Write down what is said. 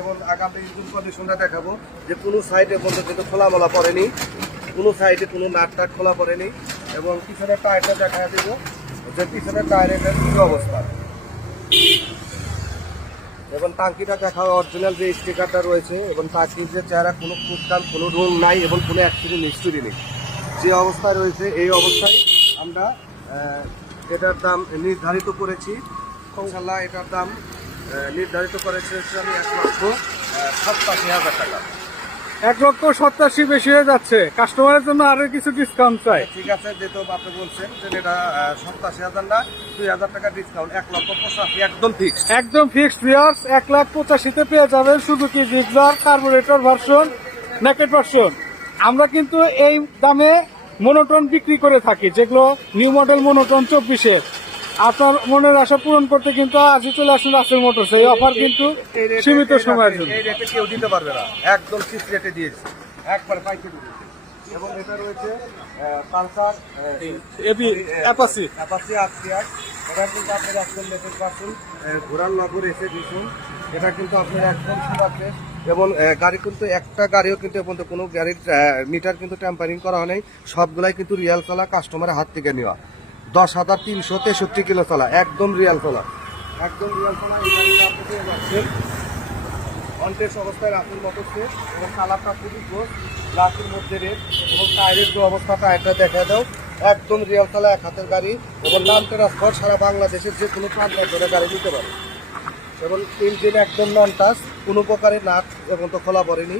এবং আগামী ইঞ্জিন কন্ডিশনটা দেখাবো যে কোনো সাইডে বন্ধ কিন্তু খোলামেলা পড়েনি, কোনো সাইডে কোনো নাট টাট খোলা পড়েনি। এবং পিছনের টায়ারটা দেখা দেবো যে পিছনের টায়ারের কি অবস্থা, এবং টাঙ্কিটা দেখা অরিজিনাল যে স্টিকারটা রয়েছে এবং টাঙ্কির যে চেহারা কোনো কুটকান কোনো রং নাই এবং কোনো অ্যাক্সিডেন্ট হিস্টরি নেই, যে অবস্থায় রয়েছে এই অবস্থায় আমরা এটার দাম নির্ধারিত করেছি। ইনশাআল্লাহ এটার দাম নির্ধারিত করেছে হচ্ছে আমি 1,87,000 টাকা। 1,87,000 বেশি হয়ে যাচ্ছে, কাস্টমারের জন্য আরো কিছু ডিসকাউন্ট চাই। ঠিক আছে, যেহেতু আপনি বলছেন যে এটা 87,000 না, 2,000 টাকা ডিসকাউন্ট, 1,85,000 একদম ফিক্স। একদম ফিক্সড ভিউয়ার্স, 1,85,000 পেয়ে যাবেন Suzuki Gixxer carburettor version, naked version. আমরা কিন্তু এই দামে মনোটন বিক্রি করে থাকি, যেগুলো নিউ মডেল মনোটন 24-এর। আপনার মনের আশা পূরণ করতে কিন্তু আজই চলে আসুন রাসেল মোটরস। এই অফার কিন্তু সীমিত সময়ের জন্য। এই রেটে কেউ দিতে পারবে না, একদম ফিক্স রেটে দিয়েছি, একবার পাইকারি দিয়েছি। এবং এটা রয়েছে পালসার অ্যাপাচি। অ্যাপাচি আর এটা কিন্তু আপনার একদম মেসেজ পাচ্ছেন, ঘোরার নগর এসে দিচ্ছেন, এটা কিন্তু আপনার একদম সুপারফ্রেশ। এবং গাড়ি কিন্তু একটা গাড়িও কিন্তু এখন কোনো গাড়ির মিটার কিন্তু ট্যাম্পারিং করা হয় নাই, সবগুলাই কিন্তু রিয়াল চলা, কাস্টমারের হাত থেকে নেওয়া। 10,363 কিলো চলা, একদম রিয়াল চলা, একদম রিয়াল চলা। এই গাড়িটা আপনি পেয়ে যাচ্ছেন অনটেস অবস্থায় রাসেল মোটরসে, এবং কালারটা খুবই গোল, গ্লাসের মধ্যে রেট। এবং টায়ারের যে অবস্থা টায়ারটা দেখা দাও, একদম রিয়াল চলা, এক হাতের গাড়ি। এবং নাম ট্রান্সফার সারা বাংলাদেশের যে কোনো প্রান্ত ধরে গাড়ি নিতে পারে। এবং ইঞ্জিন একদম নন টাচ, কোনো প্রকারের নাট এবং তো খোলা পড়েনি।